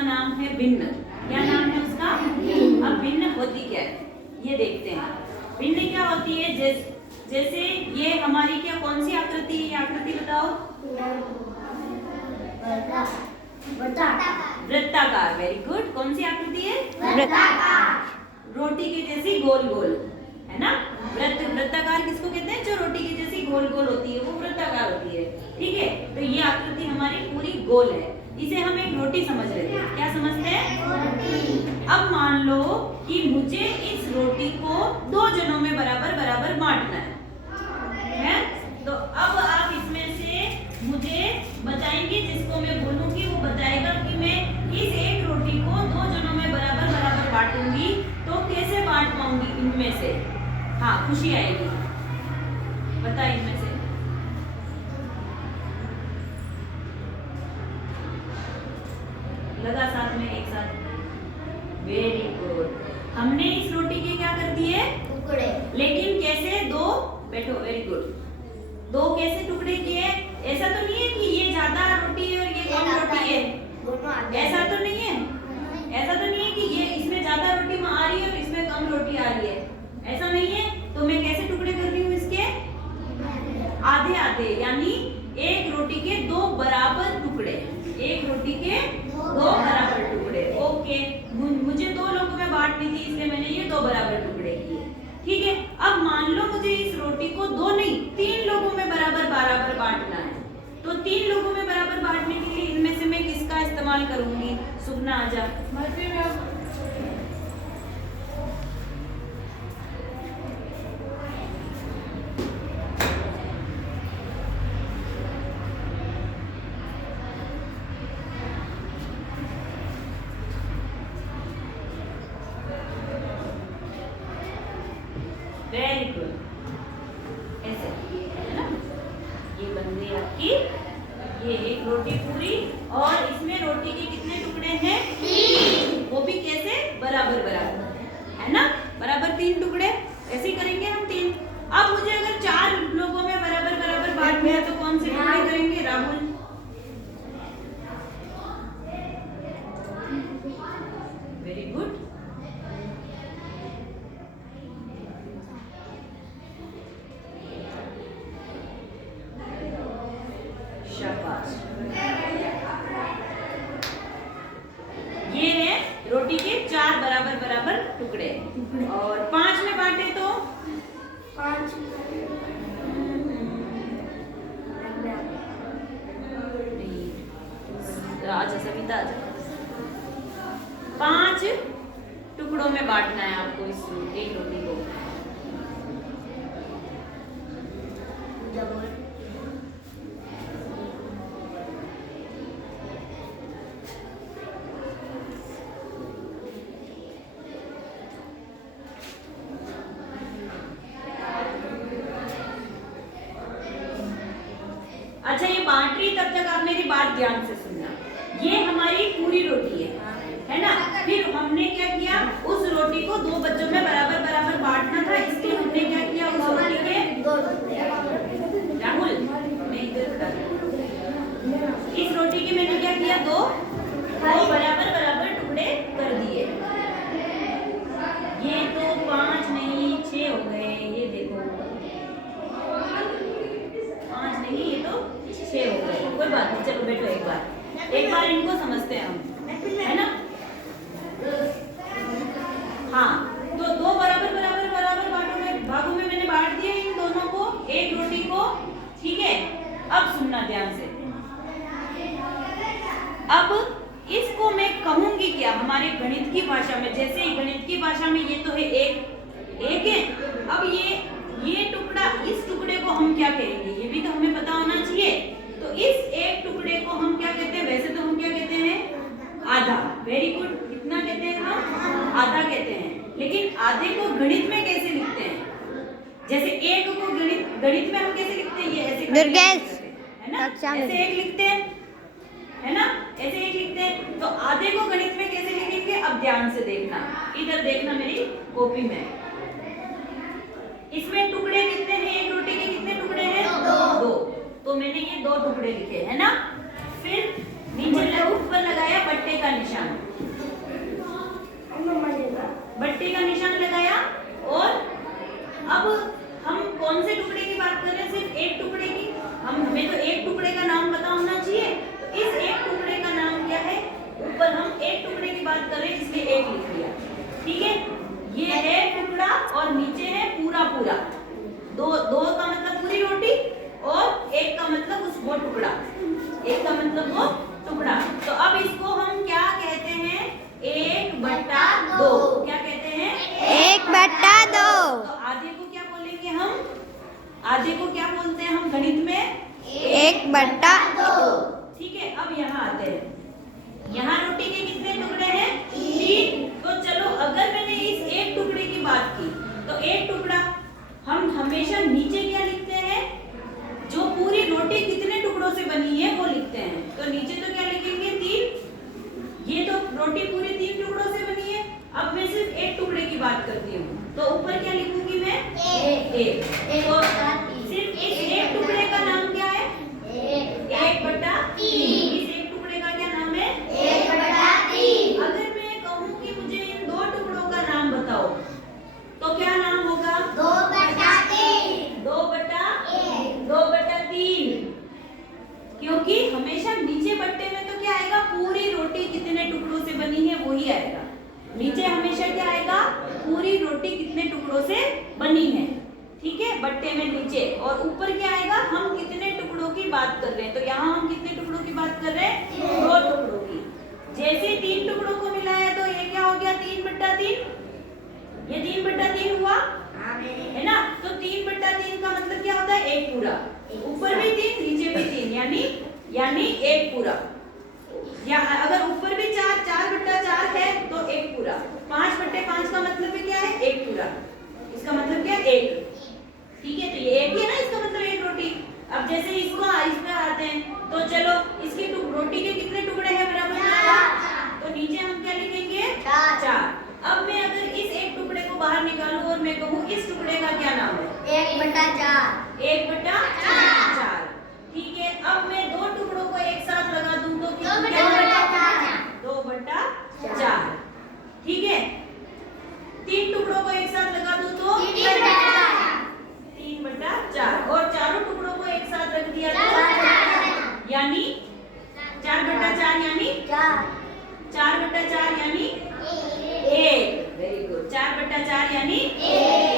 उसका नाम है भिन्न। क्या नाम है उसका? अब भिन्न होती क्या है ये देखते हैं। भिन्न क्या होती है? जैसे ये हमारी क्या कौन सी आकृति है? आकृति बताओ। वृत्ताकार। Very good. कौन सी आकृति है? वृत्ताकार। रोटी के जैसी गोल गोल, है ना। वृत्ताकार किसको कहते हैं? जो रोटी की जैसी गोल गोल होती है वो वृत्ताकार होती है। ठीक है, तो ये आकृति हमारी पूरी गोल है, इसे हम एक रोटी समझ लेते हैं। क्या समझते हैं? अब मान लो कि मुझे इस रोटी को 2 जनों में बराबर बराबर बांटना है? तो अब आप इसमें से मुझे बताएंगे, जिसको मैं बोलूंगी वो बताएगा कि मैं इस एक रोटी को 2 जनों में बराबर बराबर बांटूंगी तो कैसे बांट पाऊंगी इनमें से। हाँ, खुशी आएगी। बता इनमें से। लगा साथ में, एक साथ। Very good. हमने इस रोटी के क्या कर दिए? टुकड़े। लेकिन कैसे? 2। बैठो। Very good. 2 कैसे टुकड़े किए? ऐसा तो नहीं है कि ये ज्यादा रोटी है और ये कम रोटी है। ऐसा तो नहीं है। ऐसा तो नहीं है कि ये इसमें ज्यादा रोटी आ रही है और इसमें कम रोटी आ रही है। ऐसा नहीं है। तो मैं कैसे टुकड़े कर रही हूँ इसके? आधे आधे, यानी एक रोटी के 2 बराबर टुकड़े। एक रोटी के 2 बराबर टुकड़े। ओके, मुझे 2 लोगों में बांटनी थी, इसलिए मैंने ये 2 बराबर टुकड़े किए। ठीक है, अब मान लो मुझे इस रोटी को 2 नहीं 3 लोगों में बराबर बराबर बांटना है। तो 3 लोगों में बराबर बांटने के लिए इनमें से मैं किसका इस्तेमाल करूंगी? सुगना आजा। Very good. ऐसे है ना, ये बन गई आपकी ये एक रोटी पूरी। और इसमें रोटी के कितने टुकड़े हैं? 3। वो भी कैसे? बराबर बराबर, है ना। बराबर 3 टुकड़े। ऐसे ही करेंगे हम 3। अब मुझे अगर 4 लोगों में बराबर बराबर बांटना है तो कौन से टुकड़े करेंगे? राहुल। Very good. शाबाश। ये है रोटी के 4 बराबर बराबर टुकड़े। और 5 में बांटे तो 5। अच्छा सविता, 5 टुकड़ों में बांटना है आपको इस एक रोटी को। अच्छा, ये बांट रही तब तक आप मेरी बात ध्यान से सुनना। ये हमारी पूरी रोटी है ना। फिर हमने क्या किया? उस रोटी को 2 बच्चों में बराबर बराबर बांटना था, इसलिए हमने क्या किया? उस रोटी के राहुल, मैं इधर खड़ा हूं। इस रोटी के मैंने क्या किया? 2 बराबर बराबर टुकड़े कर दिए। ये तो 5 नहीं 6 हो गए। ये देखो 5 नहीं, ये तो 6 हो गए। कोई बात नहीं, चलो बैठो। एक बार इनको समझते हैं हम, है ना। हाँ, तो 2 बराबर बराबर बराबर भागों में मैंने बांट दिया इन दोनों को, एक रोटी को। ठीक है, अब सुनना ध्यान से। अब इसको मैं कहूंगी क्या हमारे गणित की भाषा में? जैसे गणित की भाषा में ये तो है एक है। अब ये टुकड़ा, इस टुकड़े को हम क्या कहेंगे? ये भी तो हमें पता होना चाहिए। तो इस एक टुकड़े को हम क्या कहते हैं? वैसे तो हम क्या कहते हैं? आधा। Very good. कितना कहते हैं हम? आधा कहते हैं। लेकिन आधे को गणित में कैसे लिखते हैं? जैसे एक को गणित में हम कैसे लिखते हैं? ये ऐसे है ना, ऐसे एक लिखते हैं, है ना, ऐसे एक लिखते हैं। तो आधे को गणित में कैसे लिखेंगे? अब ध्यान से देखना, इधर देखना मेरी कॉपी में। इसमें टुकड़े कितने हैं? एक रोटी के कितने टुकड़े हैं? 2। तो मैंने ये 2 टुकड़े लिखे, है ना। फिर नीचे ऊपर लगाया पट्टे का निशान। बात करती हूँ तो ऊपर क्या लिखूंगी मैं? एक। तो सिर्फ इस एक टुकड़े का नाम क्या है? 1/3। इस एक टुकड़े का क्या नाम है? 1/3। अगर मैं कहूँ कि मुझे इन दो टुकड़ों का नाम बताओ तो क्या नाम होगा? 2/3। 2/3। क्योंकि हमेशा नीचे बट्टे में तो क्या आएगा? पूरी रोटी कितने टुकड़ों से बनी है वही आएगा। नीचे हमेशा क्या आएगा? पूरी रोटी कितने टुकड़ों से बनी है। ठीक है, बट्टे में नीचे। और ऊपर क्या आएगा? हम कितने टुकड़ों की बात कर रहे हैं। तो यहाँ हम कितने टुकड़ों की बात कर रहे हैं? 2 टुकड़ों की। जैसे 3 टुकड़ों को मिलाया तो ये क्या हो गया? 3/3। ये 3/3 हुआ है ना। तो 3/3 का मतलब क्या होता है? 1 पूरा। ऊपर भी 3 नीचे भी 3 यानी 1 पूरा। या अगर ऊपर भी 4/4 है तो 1 पूरा। 5/5 का मतलब क्या है? 1 पूरा। इसका मतलब क्या है? 1। ठीक है, तो ये 1 ही है ना, इसका मतलब 1 रोटी। अब जैसे इसमें आते हैं तो चलो इसकी रोटी के कितने टुकड़े हैं बराबर? तो नीचे हम क्या लिखेंगे? 4। अब मैं अगर इस एक टुकड़े को बाहर निकालूं और मैं कहूँ इस टुकड़े का क्या नाम है? 1/4। 1/4। ठीक है, अब मैं 2 टुकड़ों को एक साथ लगा दूं तो क्या होगा? 2/4। ठीक है, 3 टुकड़ों को एक साथ लगा दूं तो 3/4। और चारों टुकड़ों को एक साथ रख दिया तो यानी 4/4 यानी 4/4 यानी 1। Very good. 4/4 यानी 1।